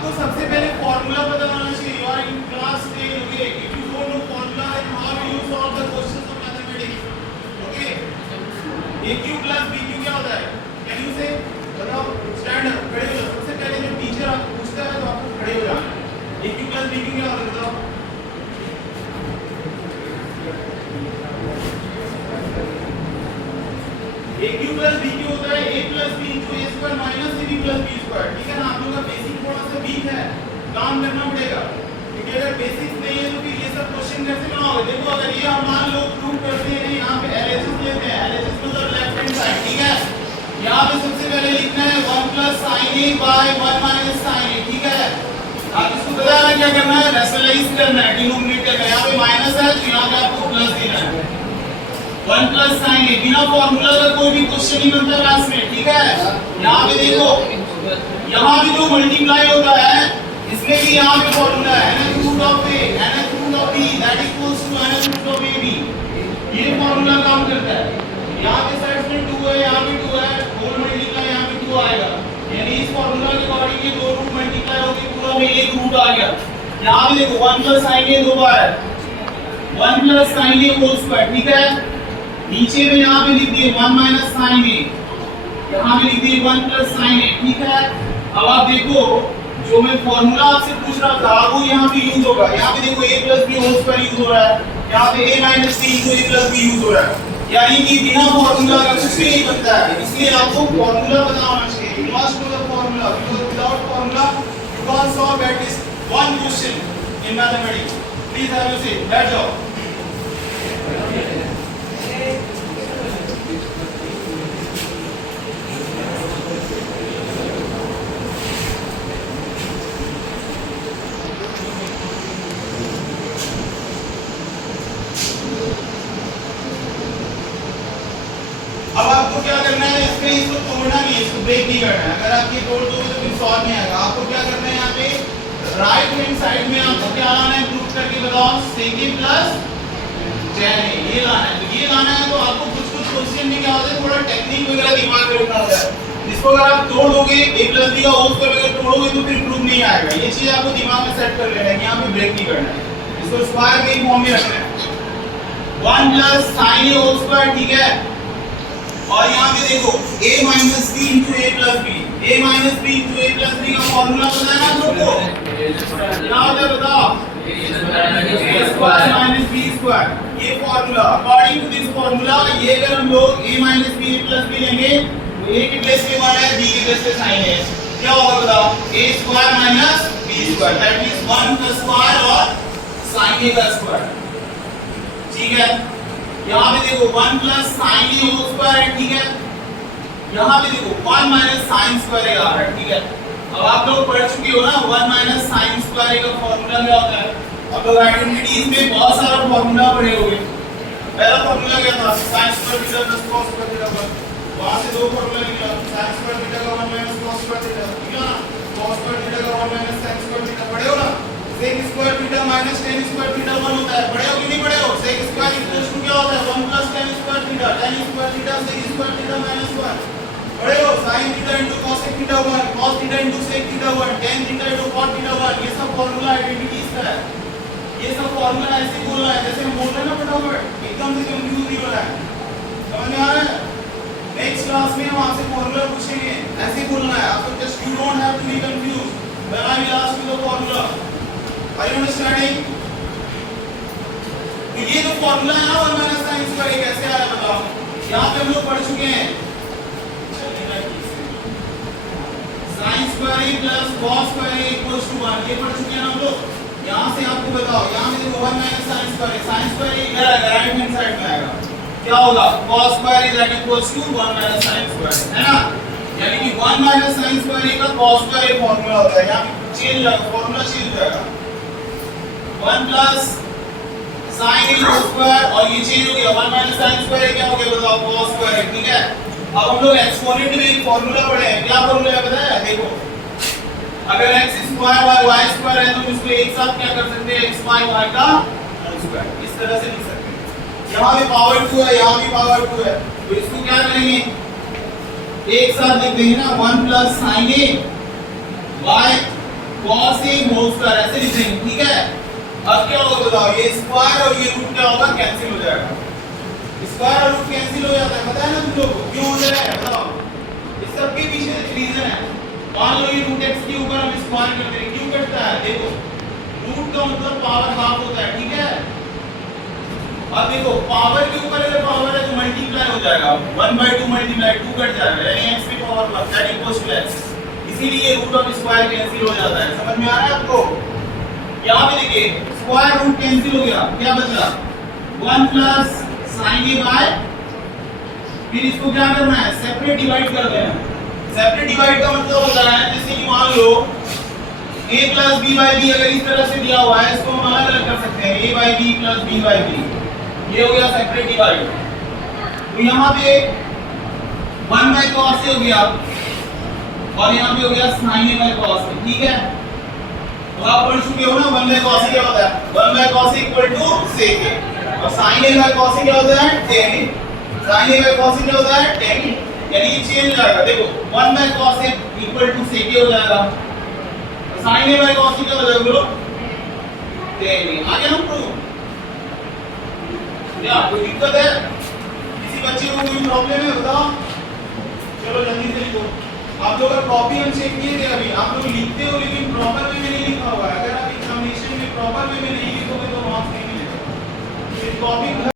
आपको सबसे पहले फॉर्मूला पता होना चाहिए। You are in class 10, okay. If you don't know formula then how do you solve the questions of mathematics, okay. AQ plus BQ क्या होता है? कैन यू से बताओ? स्टैंड अप, खड़े हो जाओ। सबसे पहले जब टीचर आपको पूछता है तो आपको खड़े हो जाना है। AQ प्लस BQ क्या होता है बताओ? AQ प्लस BQ होता है A plus B into A square minus AB plus B square. ठीक है ना? आप लोगों का बेसिक थोड़ा सा वीक है, काम करना पड़ेगा, क्योंकि अगर बेसिक्स नहीं है तो फिर ये सब क्वेश्चन कैसे बनाओगे? देखो अगर ये हम मान लो प्रूव करते हैं, यहाँ पे LHS लेते हैं, LHS मतलब लेफ्ट हैंड साइड, ठीक है। यहाँ पे सबसे पहले लिखना है 1 plus sin A by 1 minus sin A, ठीक है। आप इसको पता है क्या करना है? रैशनलाइज करना है, डिनोमिनेटर में यहाँ पे माइनस है तो यहाँ पे आपको प्लस देना है। 1 प्लस sin A, बिना फॉर्मूला का कोई भी क्वेश्चन नहीं बनता क्लास में, ठीक है। यहाँ पे देखो, यहाँ भी जो मल्टीप्लाई होता है इसमें भी यहाँ पे फॉर्मूला है nth root of A nth root of B that equals to nth root of AB। ये फॉर्मूला काम करता है। यहाँ पे साइड्स में 2 है, यहाँ भी 2 है, होल मल्टीप्लाई यहाँ पे 2 आएगा, यानी इस फॉर्मूला के अकॉर्डिंग ये दो रूट मल्टीप्लाई होके पूरा में एक रूट आ गया। यहाँ पे देखो 1 प्लस sin A दो बार है, 1 plus sin A whole square, ठीक है। नीचे में यहाँ पे लिख दिए 1 माइनस sin A, यहाँ पे लिख दिए 1 प्लस sin A, ठीक है। अब आप देखो जो मैं फॉर्मूला आपसे पूछ रहा था वो यहाँ पे यूज होगा। यहाँ पे देखो A plus B whole square use हो रहा है, यहाँ पे A minus B into A plus B use हो रहा है, यानी कि बिना फॉर्मूला का कुछ भी नहीं बनता है। इसलिए आपको फॉर्मूला पता होना चाहिए। You must know the formula, because without formula you can't solve at least one question in mathematics. Please have you seat, बैठ जाओ। अब आपको क्या करना है? इसमें इसको तोड़ना नहीं है, इसको ब्रेक नहीं करना है। अगर आप ये तोड़ दोगे तो फिर सॉल्व नहीं आएगा। आपको क्या करना है? यहाँ पे राइट हैंड साइड में आपको क्या लाना है? प्रूफ करके बताओ। sec A plus tan A ये लाना है। तो ये लाना है तो आपको कुछ कुछ क्वेश्चन में क्या होता है, थोड़ा टेक्निक वगैरह दिमाग में रखना होता है। इसको अगर आप तोड़ दोगे A प्लस B का होल स्क्वायर अगर तोड़ोगे तो फिर प्रूफ नहीं आएगा। ये चीज आपको दिमाग में सेट कर लेना है कि यहाँ पे ब्रेक नहीं करना है, इसको स्क्वायर के फॉर्म में रखना है। 1 plus sin A whole square, ठीक है। और यहाँ पे देखो A minus B into A plus B, A minus B into A plus B का फॉर्मूला पता है ना आप लोग को? क्या होता है बताओ? A square minus B square, ये formula. According to this formula ये अगर हम लोग A minus B A plus B लेंगे तो A की प्लेस पे 1 है, B की प्लेस पे sin है, क्या होगा बताओ? A square minus B square, that means 1 का स्क्वायर और sin A का स्क्वायर, ठीक है। यहाँ पे देखो 1 plus sin A whole square है, ठीक है। यहाँ पे देखो 1 माइनस sin स्क्वायर A आ रहा है, ठीक है। अब आप लोग पढ़ चुके हो ना 1 माइनस sin स्क्वायर A का फॉर्मूला क्या होता है? अब लोग आइडेंटिटीज में बहुत सारा फॉर्मूला पढ़े होंगे। पहला फॉर्मूला क्या था? sin square theta plus cos square theta पर। वहां से दो फॉर्मूला निकला, sin स्क्वायर थीटा का 1 माइनस cos स्क्वायर थीटा, ठीक है ना। cos स्क्वायर थीटा का 1 माइनस sin स्क्वायर थीटा पढ़े हो ना। sec square theta minus tan square theta 1 होता है, पढ़े हो कि नहीं पढ़े हो? sec स्क्वायर इक्वल्स टू क्या होता है? 1 plus tan square theta, tan square theta sec square theta minus 1, पढ़े हो? sin theta into cos theta 1, cos theta into sec theta 1, tan theta into cot theta 1। ये सब फार्मूला आइडेंटिटीज का है। ये सब फार्मूला ऐसे बोलना है जैसे हम बोल रहे हैं ना फटाफट, एकदम से कंफ्यूज नहीं होना है। समझ में आ रहा है? नेक्स्ट क्लास में हम आपसे फार्मूला पूछेंगे, ऐसे बोलना है आपको। Just you don't have to be confused when I will ask you the formula. Are you understanding? तो ये जो फार्मूला है ना 1 माइनस sin स्क्वायर कैसे आया बताओ? यहाँ पे हम लोग पढ़ चुके हैं। sin square A plus cos square A इक्वल्स टू 1, ये पढ़ चुके हैं ना हम लोग। यहाँ से आपको बताओ, यहाँ पे देखो 1 माइनस sin स्क्वायर A इधर आएगा, राइट हैंड साइड में आएगा, क्या होगा? cos square A that equals to 1 minus sin square, है ना। यानी कि 1 माइनस sin स्क्वायर A का cos स्क्वायर A फार्मूला होता है। यहाँ पे चेंज फार्मूला चेंज हो जाएगा, 1 plus sin A whole square, और ये चेंज हो गया 1 माइनस sin स्क्वायर A क्या हो गया बताओ? cos स्क्वायर A, ठीक है। अब हम लोग एक्सपोनेंट में एक फार्मूला पढ़े हैं, क्या फार्मूला है पता है? देखो अगर x square y y square है तो इसको एक साथ क्या कर सकते हैं? x y y का होल स्क्वायर, इस तरह से लिख सकते हैं। यहाँ भी पावर 2 है, यहाँ भी पावर 2 है, तो इसको क्या करेंगे? एक साथ लिख देंगे ना 1 plus sin A y cos a whole square ऐसे लिखेंगे, ठीक है। अब क्या होगा बताओ, ये स्क्वायर और ये रूट क्या होगा, कैंसिल हो जाएगा। स्क्वायर और रूट कैंसिल हो जाता है, पता है ना तुम लोग को क्यों हो रहा है, बताओ। इस सब के पीछे एक रीजन है। मान लो ये रूट x के ऊपर हम स्क्वायर करते हैं, क्यों कटता है, देखो रूट का मतलब पावर हाफ होता है, ठीक है। अब देखो पावर के ऊपर अगर पावर है तो मल्टीप्लाई हो जाएगा, 1/2 मल्टीप्लाई 2 कट जाएगा, यानी x की power plus that equals to x। इसीलिए रूट ऑफ स्क्वायर कैंसिल हो जाता है, समझ में आ रहा है आपको। यहाँ पे देखिए स्क्वायर रूट कैंसिल हो गया, क्या बचा 1 प्लस sin a बाय, फिर इसको क्या करना है, सेपरेट डिवाइड कर देना। सेपरेट डिवाइड का मतलब होता है जैसे कि मान लो a plus b by b अगर इस तरह से दिया हुआ है, इसको हम अलग अलग कर सकते हैं, a by b plus b by b, ये हो गया सेपरेट डिवाइड। तो यहाँ पे 1 बाय cos a हो गया और यहाँ पे हो गया sin a by cos a, ठीक है। तो आप पढ़ चुके हो ना 1 बाय cos a क्या होता है, 1 by cos a equal to sec a, और sin a by cos a क्या होता है, tan a। sin a by cos a क्या होता है, tan a, यानी ये चेंज हो जाएगा। देखो 1 by cos a equal to sec a हो जाएगा, और sin a by cos a क्या हो जाएगा ब्रो, tan a। आ गया ना प्रूफ, क्या कोई दिक्कत है, किसी बच्चे को कोई प्रॉब्लम है बताओ, चलो जल्दी से लिखो। आप लोग का कॉपी हम चेक किए थे अभी, आप लोग लिखते हो लेकिन प्रॉपर वे में नहीं लिखा हुआ है। अगर आप एग्जामिनेशन में प्रॉपर वे में नहीं लिखोगे तो मार्क्स नहीं मिलेगा। कॉपी